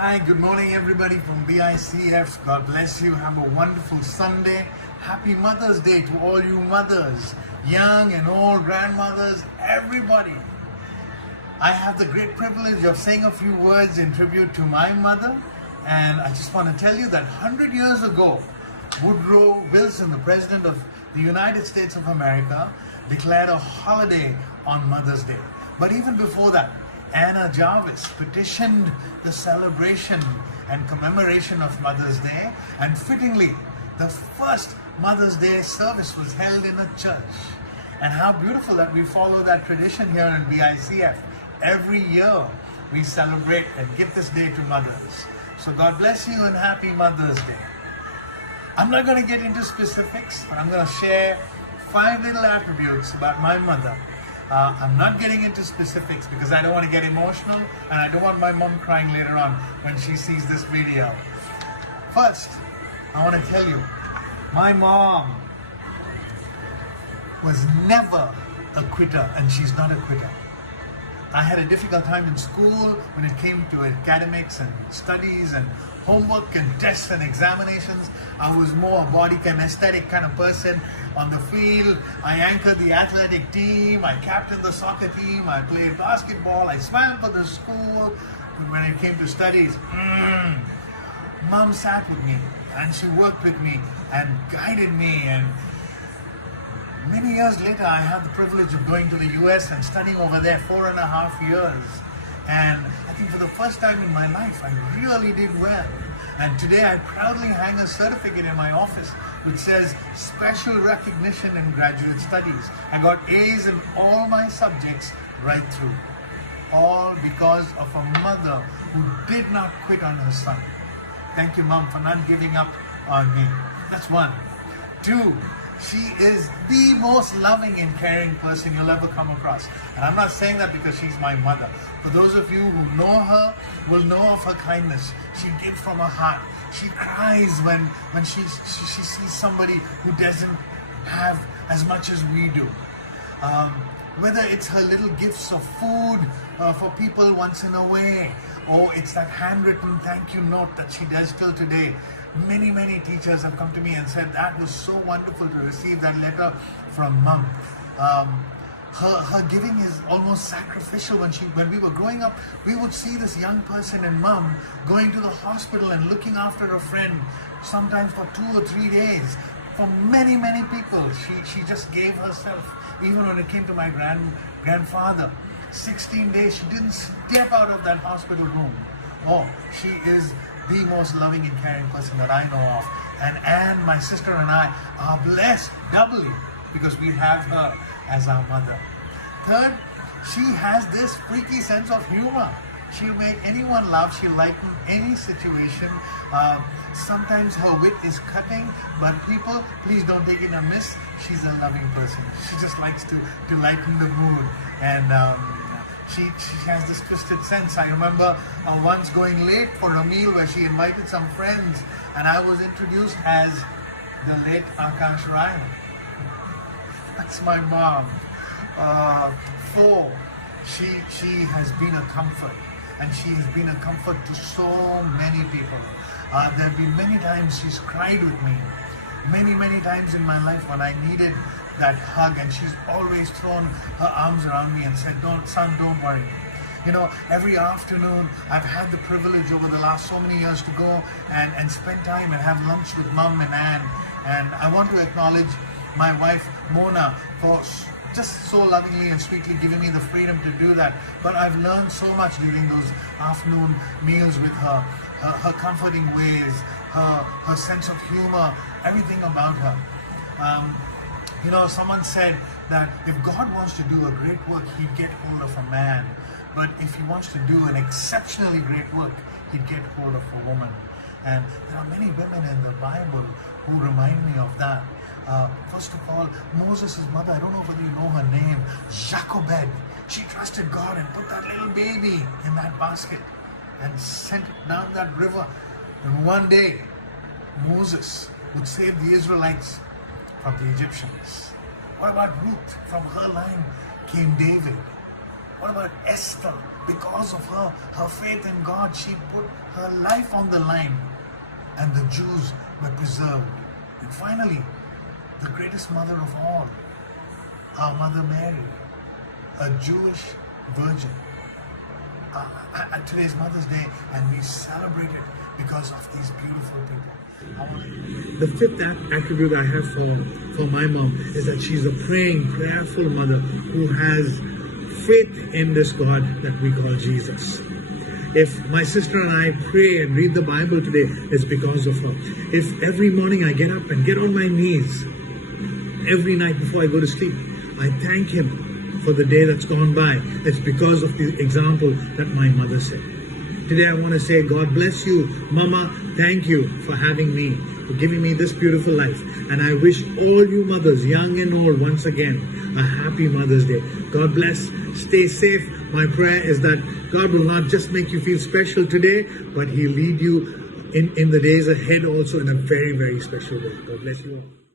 Hi, good morning everybody from BICF. God bless you. Have a wonderful Sunday. Happy Mother's Day to all you mothers, young and old, grandmothers, everybody. I have the great privilege of saying a few words in tribute to my mother, and I just want to tell you that 100 years ago, Woodrow Wilson, the President of the United States of America, declared a holiday on Mother's Day. But even before that, Anna Jarvis petitioned the celebration and commemoration of Mother's Day, and fittingly, the first Mother's Day service was held in a church. And how beautiful that we follow that tradition here in BICF. Every year we celebrate and give this day to mothers. So God bless you and happy Mother's Day. I'm not going to get into specifics, but I'm going to share 5 little attributes about my mother. I'm not getting into specifics because I don't want to get emotional, and I don't want my mom crying later on when she sees this video. First, I want to tell you, my mom was never a quitter, and she's not a quitter. I had a difficult time in school when it came to academics and studies and homework and tests and examinations. I was more a body kinesthetic kind of person. On the field, I anchored the athletic team, I captained the soccer team, I played basketball, I swam for the school. But when it came to studies, Mom sat with me and she worked with me and guided me, and many years later, I had the privilege of going to the US and studying over there 4.5 years. And I think for the first time in my life, I really did well. And today I proudly hang a certificate in my office which says Special Recognition in Graduate Studies. I got A's in all my subjects right through. All because of a mother who did not quit on her son. Thank you, Mom, for not giving up on me. That's one. 2, she is the most loving and caring person you'll ever come across. And I'm not saying that because she's my mother. For those of you who know her, will know of her kindness. She gives from her heart. She cries when she sees somebody who doesn't have as much as we do. Whether it's her little gifts of food for people once in a way, or it's that handwritten thank you note that she does till today. Many teachers have come to me and said that was so wonderful to receive that letter from Mom. Her giving is almost sacrificial. When we were growing up, we would see this young person and Mom going to the hospital and looking after a friend, sometimes for 2 or 3 days. For many people, she just gave herself. Even when it came to my grandfather, 16 days, she didn't step out of that hospital room. Oh, she is the most loving and caring person that I know of. And Anne, my sister, and I are blessed doubly because we have her as our mother. Third, she has this freaky sense of humor. She'll make anyone laugh. She'll lighten any situation. Sometimes her wit is cutting, but people, please don't take it amiss. She's a loving person. She just likes to lighten the mood. And she has this twisted sense. I remember once going late for a meal where she invited some friends, and I was introduced as the late Akash Rai. That's my mom. 4, she has been a comfort, and she has been a comfort to so many people. There have been many times she's cried with me. Many times in my life when I needed that hug, and she's always thrown her arms around me and said, son, don't worry. You know, every afternoon I've had the privilege over the last so many years to go and spend time and have lunch with Mom and Anne. And I want to acknowledge my wife Mona for just so lovingly and sweetly giving me the freedom to do that. But I've learned so much during those afternoon meals with her. Her comforting ways, her sense of humor, everything about her. You know, someone said that if God wants to do a great work, he'd get hold of a man. But if he wants to do an exceptionally great work, he'd get hold of a woman. And there are many women in the Bible who remind me of that. First of all, Moses' mother, I don't know whether you know her name, Jochebed. She trusted God and put that little baby in that basket and sent it down that river. And one day, Moses would save the Israelites from the Egyptians. What about Ruth? From her line came David. What about Esther? Because of her faith in God, she put her life on the line, and the Jews were preserved. And finally, the greatest mother of all, our Mother Mary, a Jewish virgin. Today's Mother's Day, and we celebrate it because of these beautiful people. The fifth attribute I have for my mom is that she's a praying, prayerful mother who has faith in this God that we call Jesus. If my sister and I pray and read the Bible today, it's because of her. If every morning I get up and get on my knees, every night before I go to sleep, I thank Him for the day that's gone by, it's because of the example that my mother set. Today I want to say, God bless you, Mama. Thank you for having me, for giving me this beautiful life. And I wish all you mothers, young and old, once again, a happy Mother's Day. God bless. Stay safe. My prayer is that God will not just make you feel special today, but He'll lead you in the days ahead also in a very, very special way. God bless you all.